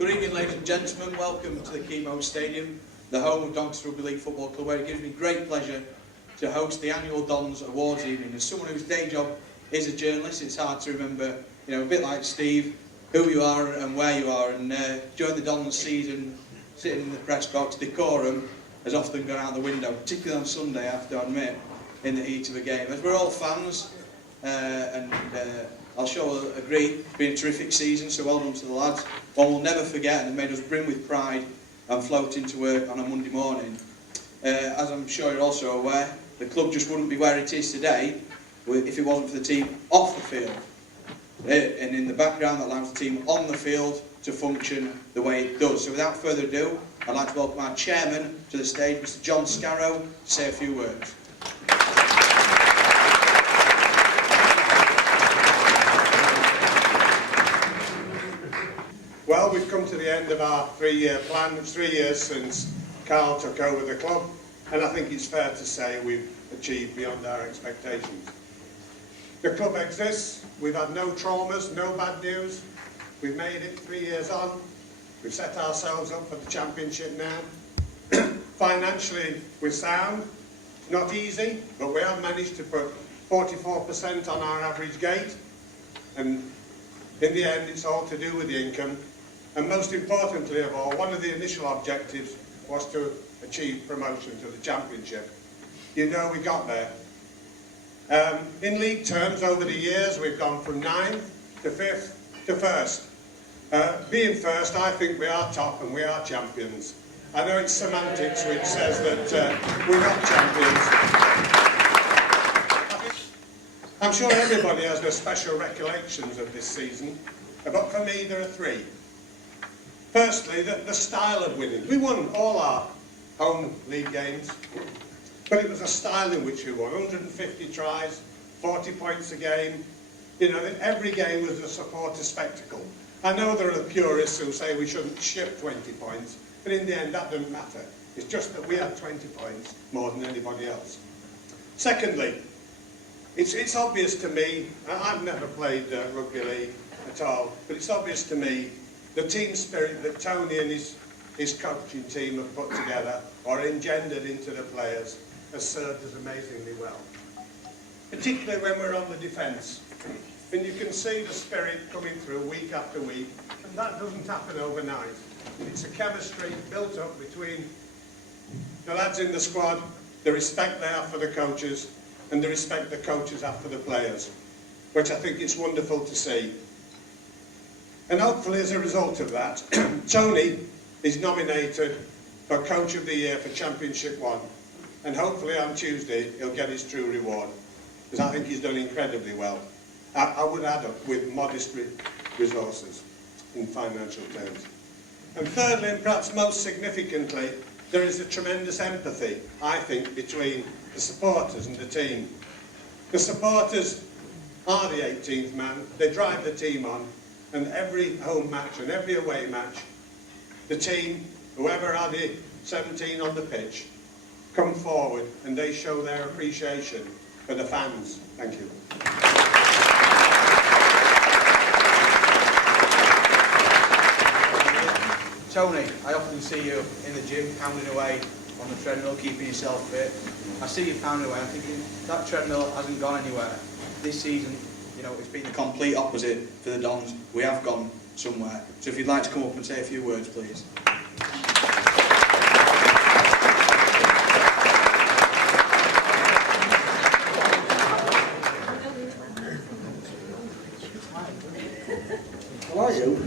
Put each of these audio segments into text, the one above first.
Good evening, ladies and gentlemen. Welcome to the Keynote Stadium, the home of Doncaster Rugby League Football Club, where it gives me great pleasure to host the annual Dons Awards evening. As someone whose day job is a journalist, it's hard to remember, a bit like Steve, who you are and where you are. And during the Dons season, sitting in the press box, decorum has often gone out the window, particularly on Sunday, I have to admit, in the heat of a game. As we're all fans, I'll sure agree, it's been a terrific season, so well done to the lads. One we'll never forget, and they made us brim with pride and float into work on a Monday morning. As I'm sure you're also aware, the club just wouldn't be where it is today if it wasn't for the team off the field. And in the background, that allows the team on the field to function the way it does. So without further ado, I'd like to welcome our chairman to the stage, Mr. John Scarrow, to say a few words. Well, we've come to the end of our 3-year plan. It's 3 years since Carl took over the club, and I think it's fair to say we've achieved beyond our expectations. The club exists, we've had no traumas, no bad news, we've made it 3 years on, we've set ourselves up for the championship now. Financially, we're sound, not easy, but we have managed to put 44% on our average gate, and in the end it's all to do with the income. And most importantly of all, one of the initial objectives was to achieve promotion to the Championship. We got there. In league terms, over the years, we've gone from 9th to 5th to 1st. Being first, I think we are top and we are champions. I know it's semantics which says that we're not champions. I'm sure everybody has their special recollections of this season, but for me there are 3. Firstly, the style of winning. We won all our home league games, but it was a style in which we won. 150 tries, 40 points a game. Every game was a supporter spectacle. I know there are the purists who say we shouldn't ship 20 points, but in the end that doesn't matter. It's just that we had 20 points more than anybody else. Secondly, it's obvious to me, I've never played rugby league at all, but it's obvious to me the team spirit that Tony and his coaching team have put together or engendered into the players has served us amazingly well. Particularly when we're on the defence. And you can see the spirit coming through week after week, and that doesn't happen overnight. It's a chemistry built up between the lads in the squad, the respect they have for the coaches, and the respect the coaches have for the players, which I think is wonderful to see. And hopefully as a result of that, Tony is nominated for Coach of the Year for Championship 1, and hopefully on Tuesday he'll get his true reward, because I think he's done incredibly well. I would add up with modest resources in financial terms. And thirdly, and perhaps most significantly, there is a tremendous empathy, I think, between the supporters and the team. The supporters are the 18th man, they drive the team on, and every home match and every away match, the team, whoever are the 17 on the pitch, come forward and they show their appreciation for the fans. Thank you. Tony, I often see you in the gym pounding away on the treadmill, keeping yourself fit. I see you pounding away, I'm thinking that treadmill hasn't gone anywhere. This season, it's been the complete opposite for the Dons. We have gone somewhere. So if you'd like to come up and say a few words, please. How are you?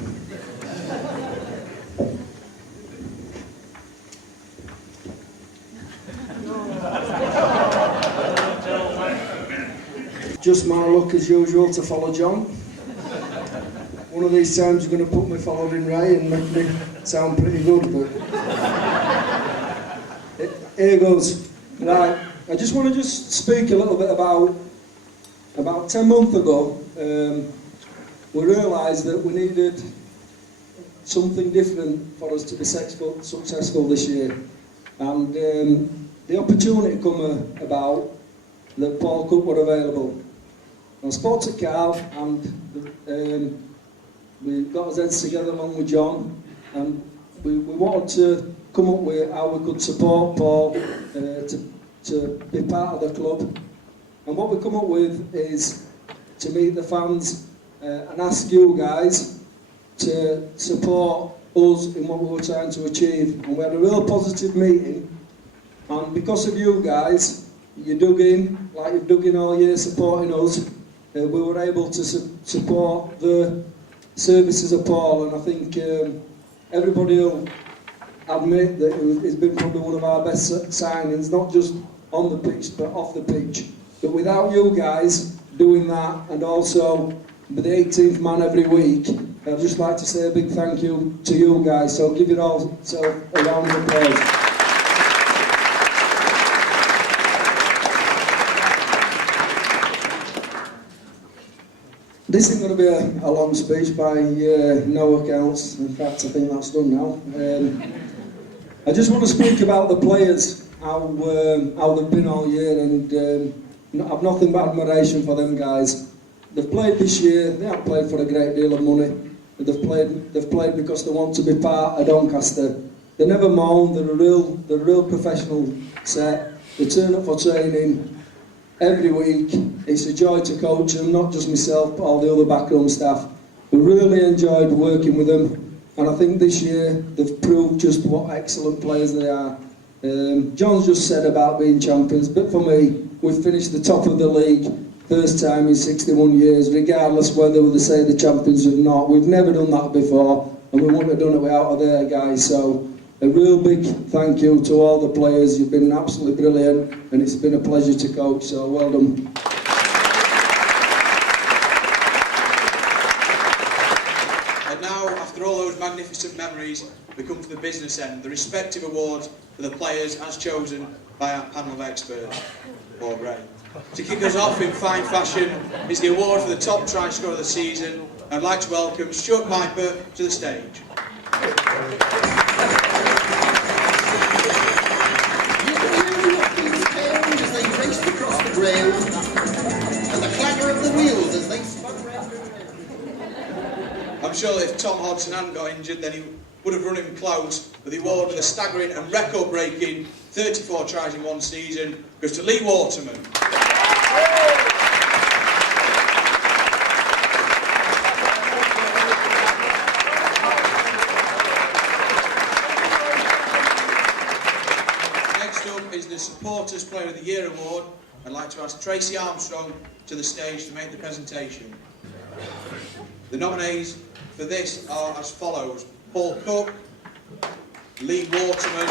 Just my luck as usual to follow John. One of these times you're going to put me following Ray and make me sound pretty good, but here goes. Right, I just want to speak a little bit about 10 months ago. We realised that we needed something different for us to be successful this year, and the opportunity come about that Paul Cup were available. I spoke to Carl and we got our heads together along with John and we wanted to come up with how we could support Paul to be part of the club. And what we come up with is to meet the fans and ask you guys to support us in what we were trying to achieve. And we had a real positive meeting, and because of you guys, you dug in, like you've dug in all year supporting us, we were able to support the services of Paul, and I think everybody will admit that it's been probably one of our best signings, not just on the pitch but off the pitch. But without you guys doing that, and also with the 18th man every week, I'd just like to say a big thank you to you guys, so give it all a round of applause. This isn't going to be a long speech by no accounts. In fact, I think that's done now. I just want to speak about the players, how they've been all year, and I've nothing but admiration for them guys. They've played this year. They haven't played for a great deal of money. They've played because they want to be part of Doncaster. They never moan. They're a real professional set. They turn up for training every week. It's a joy to coach them, not just myself, but all the other backroom staff. We really enjoyed working with them, and I think this year they've proved just what excellent players they are. John's just said about being champions, but for me, we've finished the top of the league, first time in 61 years, regardless whether they say the champions or not. We've never done that before, and we wouldn't have done it without their guys. So a real big thank you to all the players. You've been absolutely brilliant, and it's been a pleasure to coach, so well done. And now, after all those magnificent memories, we come to the business end, the respective awards for the players as chosen by our panel of experts. Paul Gray. To kick us off in fine fashion is the award for the top try scorer of the season. I'd like to welcome Stuart Piper to the stage. As they raced across the ground, and the clatter of the wheels as they spun round and round. I'm sure that if Tom Hodgson hadn't got injured, then he would have run him close, but the award with a staggering and record-breaking 34 tries in one season goes to Lee Waterman. Next up is the Supporters Player of the Year award. I'd like to ask Tracy Armstrong to the stage to make the presentation. The nominees for this are as follows: Paul Cook, Lee Waterman,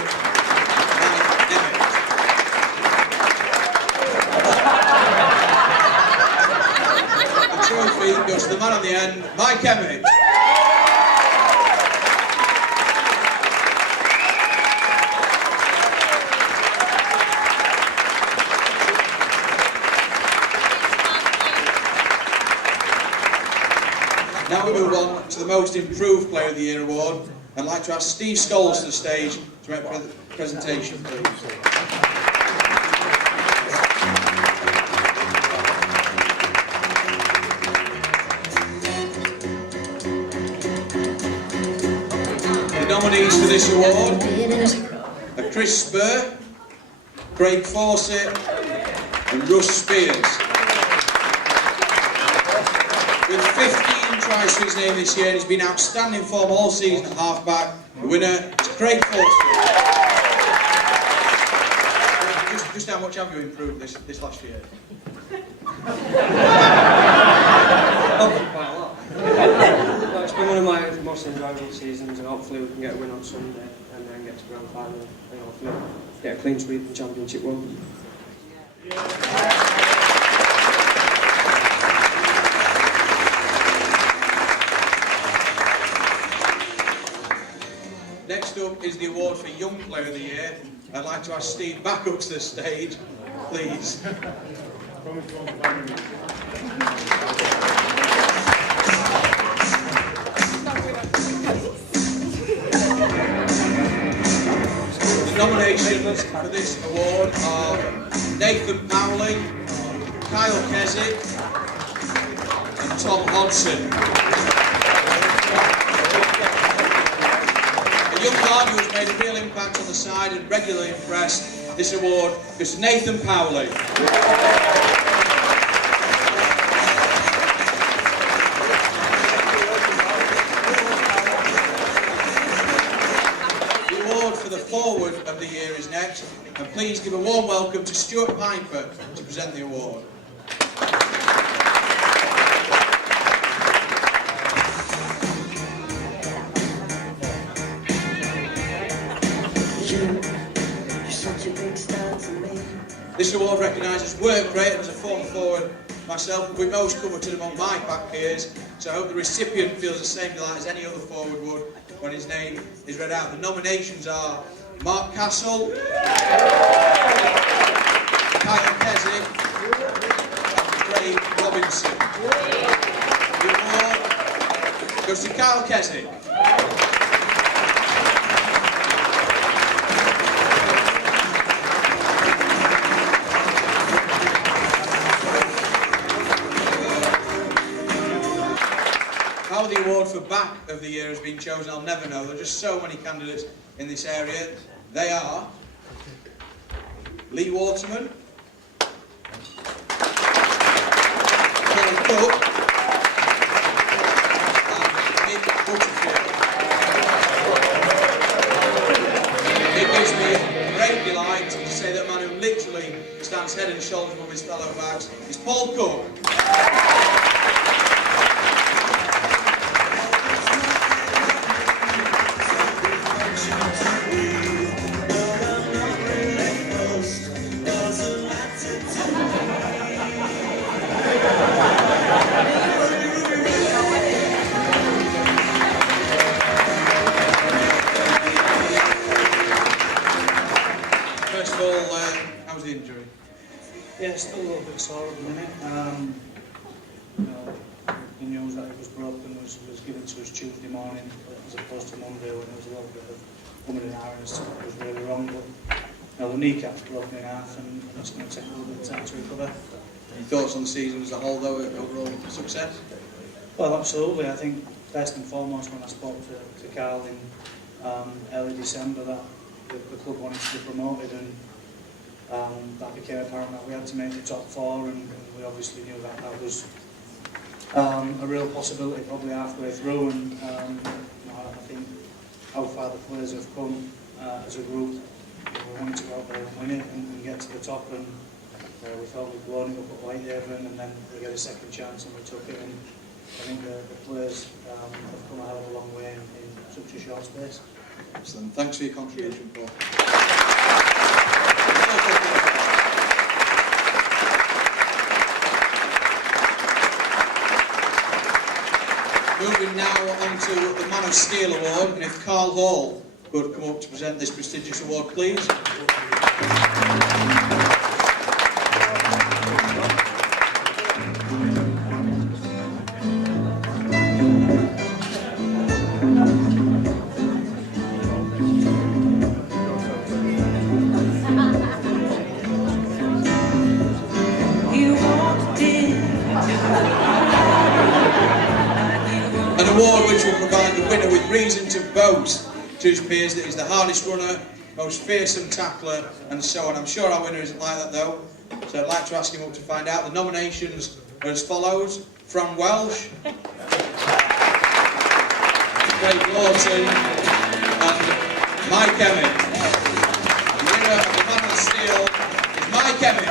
Mike Emmett. The trophy goes to the man on the end, Mike Emmett. Now we move on to the Most Improved Player of the Year award. I'd like to ask Steve Scholes to the stage to make the presentation, please. The nominees for this award are Chris Spur, Craig Fawcett and Russ Spears. With 15 tries to his name this year, and he's been in outstanding form all season at half-back. The winner is Craig Fawcett. Just how much have you improved this last year? Oh, quite a lot. Well, it's been one of my most enjoyable seasons, and hopefully we can get a win on Sunday and then get to grand final and hopefully get a clean sweep in Championship 1. Next up is the award for Young Player of the Year. I'd like to ask Steve back up to the stage, please. The nominations for this award are Nathan Powley, Kyle Keswick and Tom Hodgson. guard who's made a real impact on the side and regularly impressed. This award goes to Nathan Powley. The forward of the year is next, and please give a warm welcome to Stuart Piper to present the award. This award recognises work rate, and as a former forward myself, we most coveted among my pack peers, so I hope the recipient feels the same delight as any other forward would when his name is read out. The nominations are Mark Castle, Kyle Keswick, and Craig Robinson. The award goes to Kyle Keswick. How the award for back of the year has been chosen, I'll never know. There are just so many candidates in this area. They are Lee Waterman, Paul Cook, and Nick Butterfield. It gives me great delight to say that a man who literally stands head and shoulders above his fellow bags is Paul Cook. First of all, how's the injury? Yeah, still a little bit sore at the minute. The news that it was broken was given to us Tuesday morning as opposed to Monday when there was a little bit of woman and iron as to what was really wrong. But the kneecap's broken in half and it's going to take a little bit of time to recover. Any thoughts on the season as a whole, though, overall success? Well, absolutely. I think first and foremost when I spoke to Carl in early December that the club wanted to be promoted, and that became apparent that we had to make the top four, and we obviously knew that that was a real possibility probably halfway through, and I think how far the players have come as a group. We wanted to go out there and win it and get to the top, and we felt we'd blown it up at Whitehaven, and then we get a second chance and we took it, and I think the players have come a hell of a long way in such a short space. Excellent. Thanks for your contribution, Paul. Moving now on to the Man of Steel Award, and if Carl Hall could come up to present this prestigious award, please. An award which will provide the winner with reason to boast to his peers that he's the hardest runner, most fearsome tackler, and so on. I'm sure our winner isn't like that though, so I'd like to ask him up to find out. The nominations are as follows: Fran Welsh, Craig Lawton, and Mike Emmett. The winner of the Man of Steel is Mike Emmett.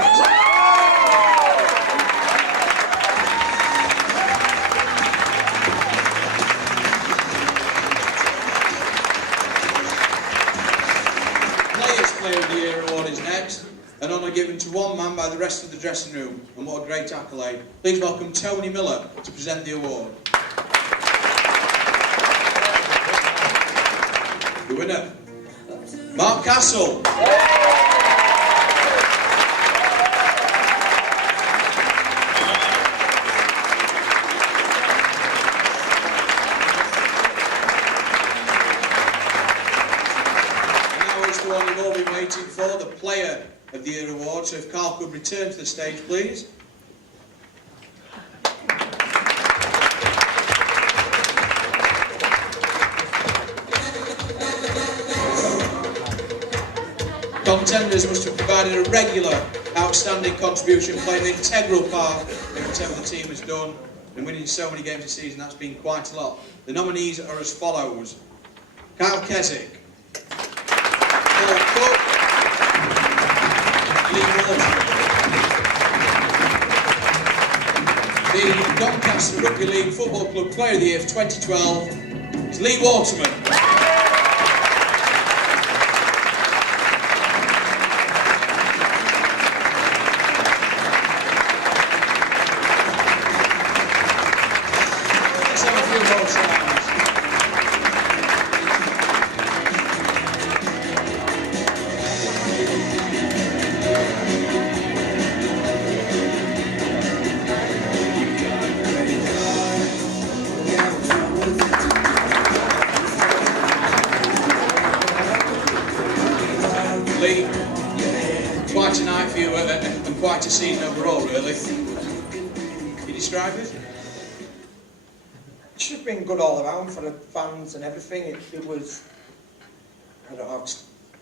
Player of the Year award is next, an honour given to one man by the rest of the dressing room, and what a great accolade. Please welcome Tony Miller to present the award. The winner, Mark Castle. The one you've all been waiting for, the Player of the Year award. So if Carl could return to the stage, please. Contenders must have provided a regular, outstanding contribution, playing an integral part in whatever the team has done, and winning so many games this season. That's been quite a lot. The nominees are as follows: Kyle Keswick, Paul Cook, Lee Waterman. The Doncaster Rugby League Football Club Player of the Year for 2012 is Lee Waterman. Let's have a few more rounds. Lee, quite a night for you and quite a season overall, really. Can you describe it? It's just been good all around for the fans and everything. It was, I don't know,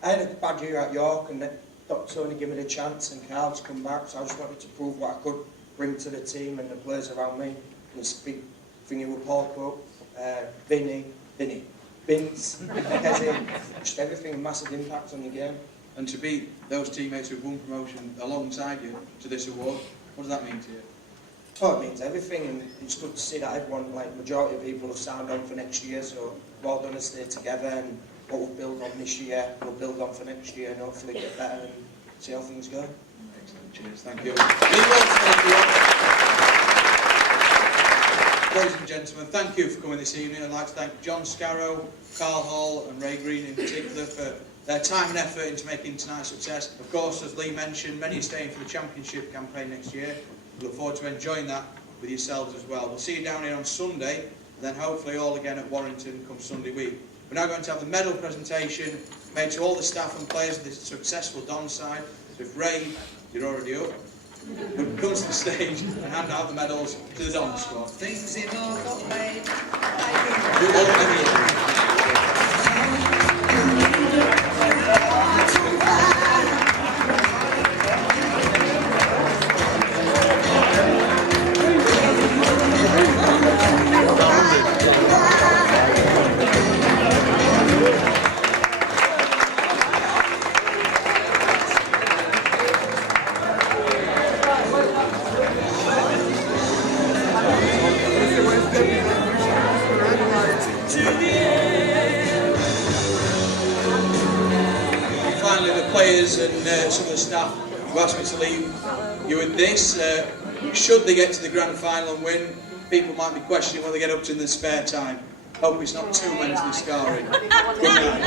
I had a bad year at York and Dr. Tony gave me the chance and Carl to come back, so I just wanted to prove what I could bring to the team and the players around me. And speak thingy with Paul Cook, Vince, Kezi, just everything, a massive impact on the game. And to beat those teammates who've won promotion alongside you to this award, what does that mean to you? Oh, it means everything, and it's good to see that everyone, like majority of people have signed on for next year, so well done to stay together, and what we'll build on this year, we'll build on for next year, and hopefully get better and see how things go. Excellent, cheers, thank you. Lee Waterman, everyone. Ladies and gentlemen, thank you for coming this evening. I'd like to thank John Scarrow, Carl Hall and Ray Green in particular for their time and effort into making tonight's success. Of course, as Lee mentioned, many are staying for the championship campaign next year. We look forward to enjoying that with yourselves as well. We'll see you down here on Sunday, and then hopefully all again at Warrington come Sunday week. We're now going to have the medal presentation made to all the staff and players of this successful Don side. So if Ray, you're already up, would come to the stage and hand out the medals to the Don squad. Things in Norfolk made. Finally, the players and some of the staff who asked me to leave you with this. Should they get to the grand final and win, people might be questioning what they get up to in their spare time. Hope it's not too mentally scarring. Good night.